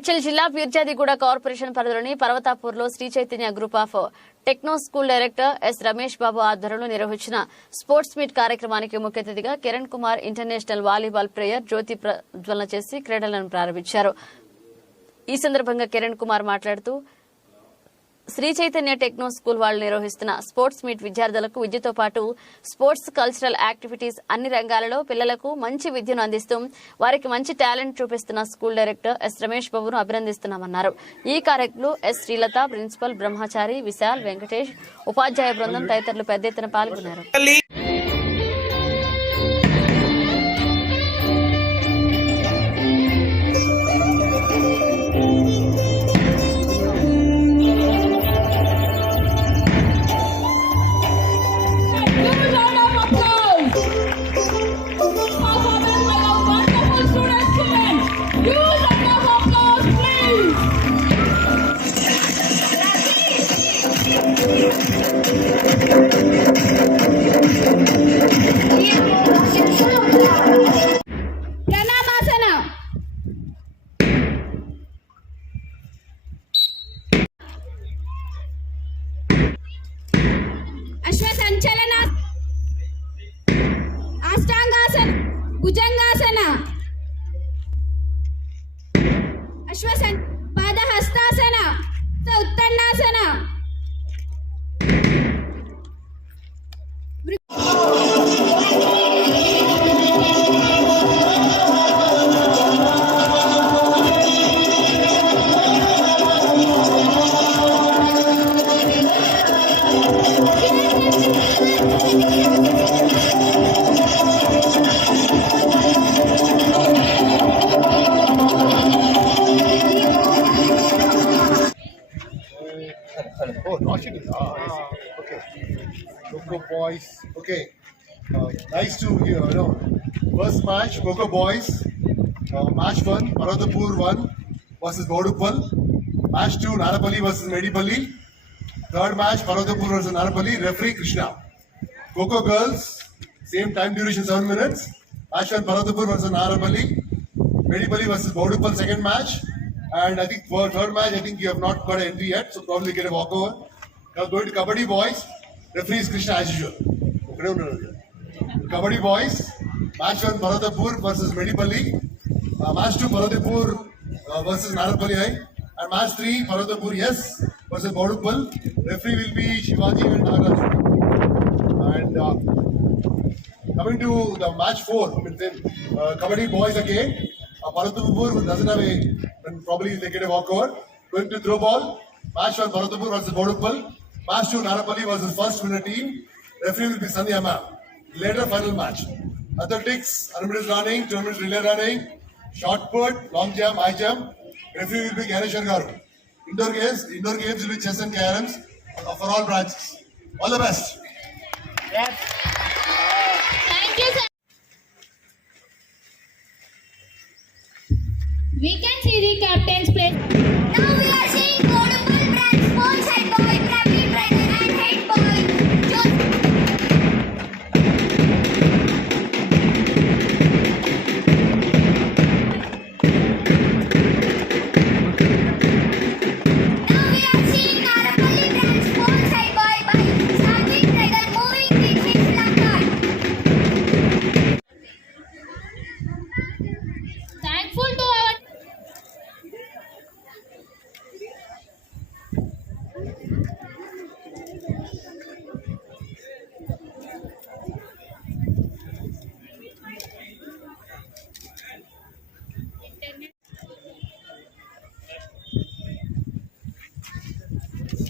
మేడ్చల్ జిల్లా పీర్జాదిగూడ కార్పొరేషన్ పరిధిలోని పర్వతాపూర్లో Sri Chaitanya group of techno school director S Ramesh Babu ఆధ్వర్యంలో నిర్వహించిన స్పోర్ట్స్ మీట్ కార్యక్రమానికి ముఖ్య అతిథిగా Kiran Kumar international volleyball player జ్యోతి ప్రజ్వలన చేసి క్రీడలను ప్రారంభించారు. ఈ సందర్భంగా కిరణ్ కుమార్ మాట్లాడుతూ శ్రీ చైతన్య టెక్నో స్కూల్ వాళ్ళు నిర్వహిస్తున్న స్పోర్ట్స్ మీట్ విద్యార్థులకు విద్యతో పాటు స్పోర్ట్స్ కల్చరల్ యాక్టివిటీస్ అన్ని రంగాలలో పిల్లలకు మంచి విద్యను అందిస్తూ వారికి మంచి టాలెంట్ చూపిస్తున్న స్కూల్ డైరెక్టర్ ఎస్ రమేష్ బాబును అభినందిస్తున్నామన్నారు. ఈ కార్యక్రమంలో ఎస్ శ్రీలత ప్రిన్సిపల్ బ్రహ్మచారి విశాల్ వెంకటేష్ ఉపాధ్యాయ బృందం తదితరులు పెద్ద ఎత్తున పాల్గొన్నారు. సంచలన Ah. Okay. Coco Boys. Okay. Uh, nice to know. First match, Coco Boys. Uh, match one, Paradapur one versus Bodupal. Match two, Narapalli versus Medipalli. Third match, Paradapur versus Narapalli. Referee Krishna. Coco Girls. Same time duration, seven minutes. Match one, Paradapur versus Narapalli. Medipalli versus Bodupal. Second match. And I think for third match, I think you have not got an entry yet, so probably get a walkover. going to kabaddi boys, referee is Krishna as usual. Kabaddi boys, match one Bharatapur versus Medipalli, uh, match two Bharatapur uh, versus Naratpalli High, and match three Bharatapur yes versus Baudupal. Referee will be Shivaji and Nagaraj. And uh, coming to the match four, I mean, then, uh, kabaddi boys again. Uh, Bharatapur doesn't have a, and probably they get a walkover. Going to throw ball. Match one Bharatapur versus Baudupal. Match two Narapalli versus first winner team. Referee will be Sandhyama. Later final match. Athletics, 100 minutes running, 200 minutes relay running, shot put, long jump, high jump. Referee will be Ganeshwar Garu. Indoor games, indoor games will be chess and caroms for all branches. All the best. Thank you, sir. We can see the captain's place. Now we are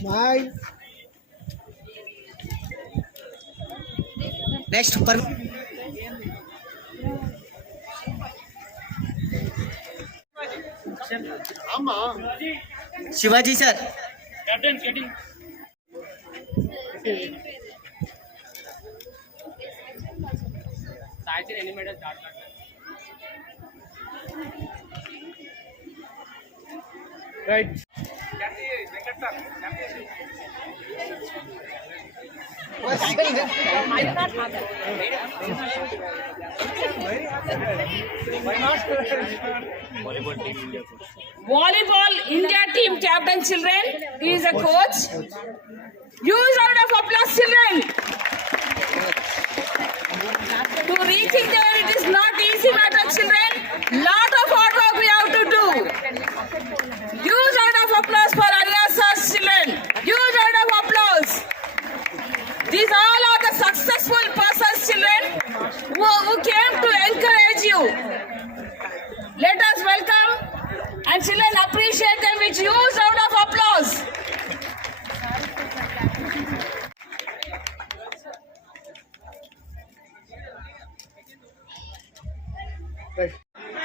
भाई। Next पर। Shivaji sir. Captain captain animated Volleyball India team captain children he is a coach. Use round of applause children. To reaching there it is not easy matter children. Lot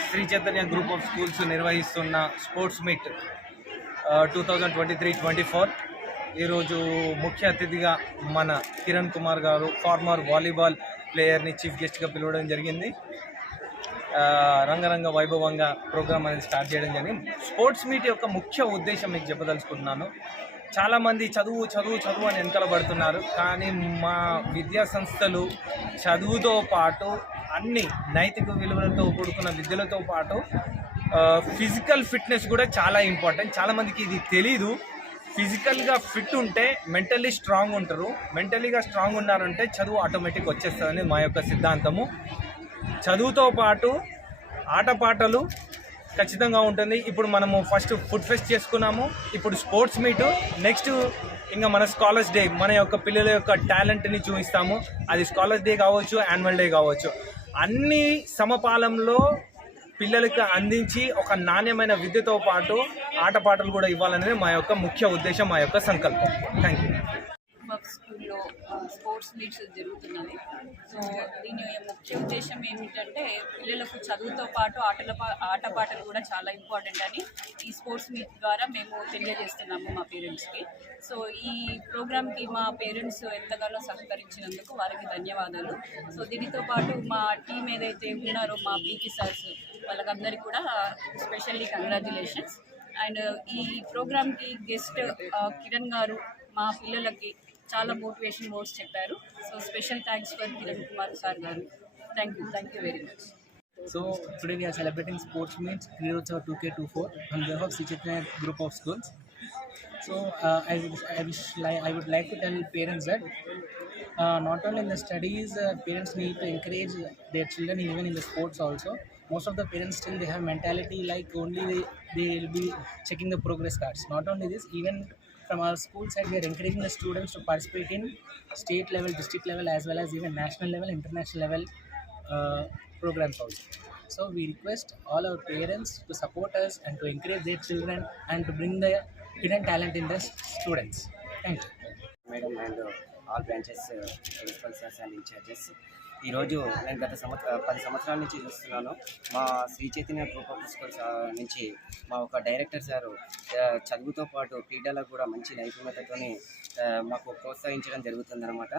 Shri Chaitanya group of schools నిర్వహిస్తున్న sports meet two thousand twenty three twenty four ఈరోజు ముఖ్య అతిథిగా మన కిరణ్ కుమార్ గారు farmer volleyball ప్లేయర్ని chief గెస్ట్గా పిలవడం జరిగింది. రంగరంగ వైభవంగా ప్రోగ్రామ్ అనేది స్టార్ట్ చేయడం జరిగింది. స్పోర్ట్స్ మీట్ యొక్క ముఖ్య ఉద్దేశం మీకు చెప్పదలుచుకుంటున్నాను. చాలామంది చదువు చదువు చదువు అని వెనకలబడుతున్నారు. కానీ మా విద్యా సంస్థలు చదువుతో పాటు అన్ని నైతిక విలువలతో కూడుకున్న విద్యలతో పాటు ఫిజికల్ ఫిట్నెస్ కూడా చాలా ఇంపార్టెంట్ చాలామందికి ఇది తెలీదు. ఫిజికల్గా ఫిట్ ఉంటే మెంటల్లీ స్ట్రాంగ్ ఉంటారు. మెంటలీగా స్ట్రాంగ్ ఉన్నారంటే చదువు ఆటోమేటిక్ వచ్చేస్తుందని మా యొక్క సిద్ధాంతము. చదువుతో పాటు ఆటపాటలు ఖచ్చితంగా ఉంటుంది. ఇప్పుడు మనము ఫస్ట్ ఫుడ్ ఫెస్ట్ చేసుకున్నాము. ఇప్పుడు స్పోర్ట్స్ మీట్ నెక్స్ట్ ఇంకా మన స్కాలర్స్ డే మన యొక్క పిల్లల యొక్క టాలెంట్ని చూపిస్తాము. అది స్కాలర్స్ డే కావచ్చు యాన్యువల్ డే కావచ్చు. అన్ని సమపాలంలో పిల్లలకి అందించి ఒక నాణ్యమైన విద్యతో పాటు ఆటపాటలు కూడా ఇవ్వాలనేది మా యొక్క ముఖ్య ఉద్దేశం మా యొక్క సంకల్పం. థ్యాంక్ యూ మాకు స్పోర్ట్స్ మీట్స్ జరుగుతున్నది సో దీని ముఖ్య ఉద్దేశం ఏమిటంటే పిల్లలకు చదువుతో పాటు ఆటల పా- ఆటపాటలు కూడా చాలా ఇంపార్టెంట్ అని ఈ స్పోర్ట్స్ మీట్ ద్వారా మేము తెలియజేస్తున్నాము మా పేరెంట్స్కి సో ఈ ప్రోగ్రామ్కి మా పేరెంట్స్ ఎంతగానో సహకరించినందుకు వారికి ధన్యవాదాలు. సో దీనితో పాటు మా టీం ఏదైతే ఉన్నారో మా పీటీ సార్స్ వాళ్ళకందరికీ కూడా స్పెషల్లీ కంగ్రాచులేషన్స్. అండ్ ఈ ప్రోగ్రామ్కి గెస్ట్ కిరణ్ గారు మా పిల్లలకి చాలా మోటివేషన్ వర్డ్స్ చెప్పారు so special thanks for Kiran Kumar sir గారు thank you thank you very much So today we are celebrating sports meets Kriyotsava 2K24 on behalf of Sichitna group of schools. So uh, I, would, I, wish, li- I would like to tell parents that uh, not only in the studies, uh, parents need to encourage their children even in the sports also. Most of the parents still they have mentality like only they, they will be checking the progress cards. Not only this, even from our school side we are encouraging the students to participate in state level district level as well as even national level international level uh, programs also. So we request all our parents to support us and to encourage their children and to bring the hidden talent in the students. Thank you. Madam and uh, all branches uh, principals and in charges. ఈరోజు నేను గత సంవత్సర పది సంవత్సరాల నుంచి చూస్తున్నాను. మా Shri Chaitanya group of schools నుంచి మా ఒక డైరెక్టర్ సారు చదువుతో పాటు క్రీడలకు కూడా మంచి నైపుణ్యతతోని మాకు ప్రోత్సహించడం జరుగుతుందన్నమాట.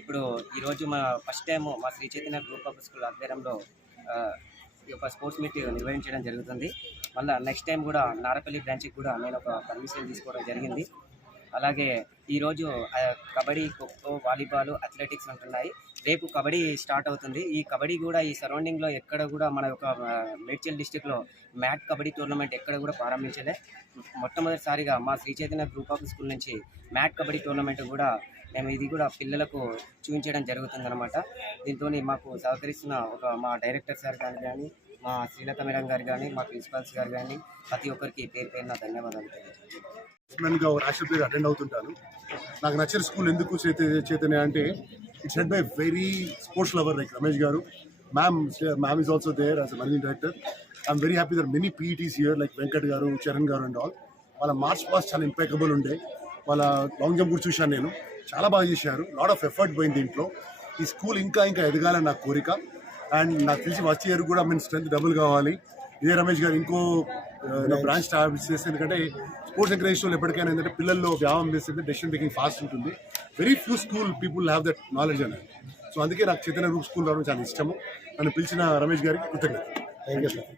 ఇప్పుడు ఈరోజు మా ఫస్ట్ టైం మా Shri Chaitanya group of school ఆధ్వర్యంలో ఈ యొక్క స్పోర్ట్స్ మీట్ నిర్వహించడం జరుగుతుంది. మళ్ళీ నెక్స్ట్ టైం కూడా నారపల్లి బ్రాంచ్కి కూడా నేను ఒక పర్మిషన్ తీసుకోవడం జరిగింది. అలాగే ఈరోజు కబడ్డీ ఖోఖో వాలీబాల్ అథ్లెటిక్స్ ఉంటున్నాయి. రేపు కబడ్డీ స్టార్ట్ అవుతుంది. ఈ కబడ్డీ కూడా ఈ సరౌండింగ్లో ఎక్కడ కూడా మన యొక్క మేడ్చల్ డిస్టిక్లో మ్యాట్ కబడ్డీ టోర్నమెంట్ ఎక్కడ కూడా ప్రారంభించలే. మొట్టమొదటిసారిగా మా Shri Chaitanya group of school నుంచి మ్యాట్ కబడ్డీ టోర్నమెంట్ కూడా మేము ఇది కూడా పిల్లలకు చూపించడం జరుగుతుందన్నమాట. దీంతో మాకు సహకరిస్తున్న ఒక మా డైరెక్టర్ సార్ గారు కానీ మా శ్రీలత మేడం గారు కానీ మా ప్రిన్సిపాల్స్ గారు కానీ ప్రతి ఒక్కరికి పేరు పేరున ధన్యవాదాలు తెలియజేస్తాను గా రాష్ట్రపతి అటెండ్ అవుతుంటాను. నాకు నచ్చిన స్కూల్ ఎందుకు చైతన్య అంటే it's head by very sports lover like Ramesh గారు ma'am ma'am is also there as managing director I'm very happy there many PETs here like Venkat గారు చరణ్ గారు అండ్ ఆల్ వాళ్ళ మార్చ్ పాస్ చాలా impeccable ఉండే. వాళ్ళ long jump కూడా చూశాను నేను. చాలా బాగా చేశారు. లాట్ ఆఫ్ ఎఫర్ట్ పోయింది దీంట్లో ఈ స్కూల్ ఇంకా ఇంకా ఎదగాలని నా కోరిక. అండ్ నాకు తెలిసి ఫస్ట్ ఇయర్ కూడా మీన్ స్ట్రెంత్ డబుల్ కావాలి. ఇదే రమేష్ గారు ఇంకో బ్రాంచ్ స్టాబ్లిష్ చేసి ఎందుకంటే స్పోర్ట్స్ ఎంకరేజ్లో ఎప్పటికైనా ఏంటంటే పిల్లల్లో వ్యాయామం చేస్తే డెసిషన్ మేకింగ్ ఫాస్ట్ ఉంటుంది. Very few school people have that knowledge అనేది సో అందుకే నాకు చైతన్య గ్రూప్ స్కూల్ రావడం చాలా ఇష్టము. నన్ను పిలిచిన రమేష్ గారికి కృతజ్ఞత థ్యాంక్ యూ సార్